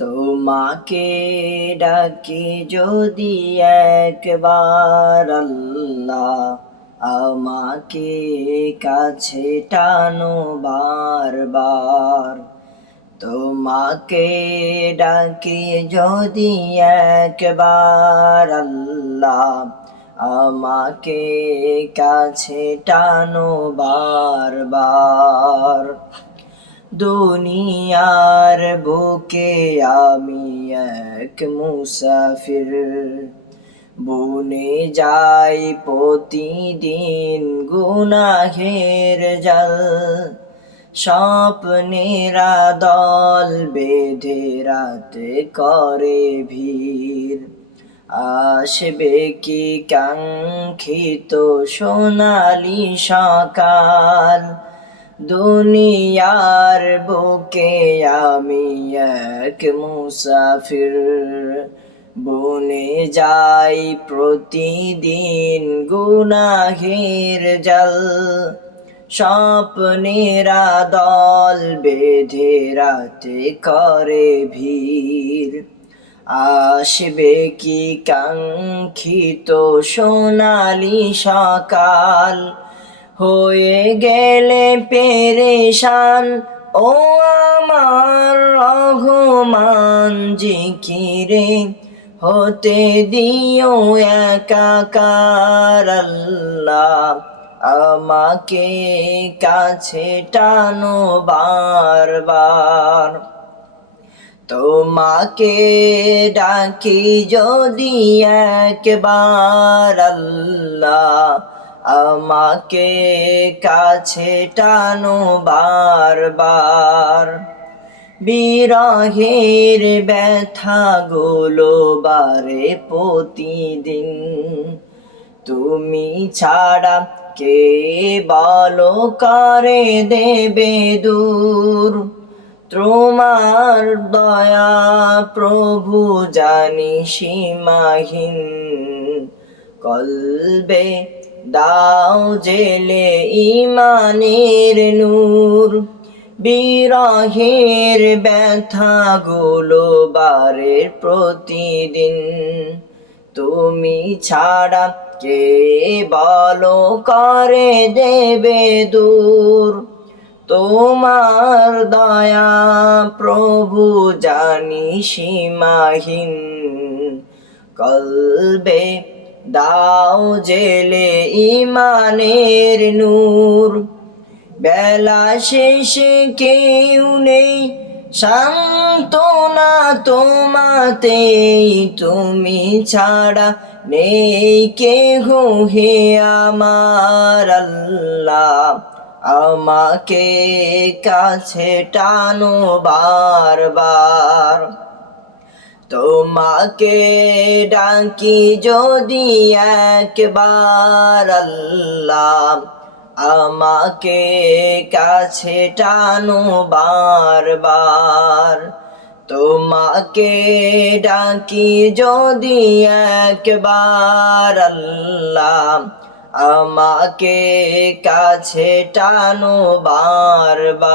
তোমাকে ডাকি যদি একবার আল্লাহ, আমাকে কাছে টানো বারবার। তোমাকে ডাকি যদি একবার আল্লাহ, আমাকে কাছে টানো বারবার। দুনিয়ার বুকে আমি এক মুসাফির, বনে যাই প্রতিদিন গুনাহের জাল। স্বপ্নেরা দল বেঁধে রাতে করে ভিড়, আসবে কি কাঙ্ক্ষিত সোনালি সকাল। দুনিয়ার বুকে আমি এক মুসাফির, বনে যাই প্রতিদিন গুনাহের জাল। স্বপ্নেরা দল বেঁধে রাতে করে ভিড়, আসবে কি কাঙ্ক্ষিত সোনালি সকাল। হয়ে গেলে পেরেশান ও আমার রহমান, জিকিরে হতে দিও একাকার আল্লাহ, আমাকে কাছে টানো বারবার। তোমাকে ডাকি যদি একবার আল্লাহ, আমাকে কাছে টানো বারবার। বিরহের ব্যথাগুলো বারে প্রতিদিন, তুমি ছাড়া কে বলো করে দেবে দূর। তোমার দয়া প্রভু জানি সীমাহীন, কলবে দাও জেলে ইমানের নূর। বিরহের ব্যথাগুলো বারে প্রতিদিন, তুমি ছাড়া কে বলো করে দেবে দূর। তোমার দয়া প্রভু জানি সীমাহীন, কলবে দাও জেলে ইমানের নূর। বেলা শেষে কেউ নেই সান্ত্বনা তোমাতেই, তুমি ছাড়া নেই কেহ হে আমার আল্লাহ, আমাকে কাছে টানো বারবার। তোমাকে ডাকি যদি একবার আল্লাহ, আমাকে কাছে টানো বারবার। তোমাকে ডাকি যদি একবার আল্লাহ, আমাকে কাছে টানো বারবার।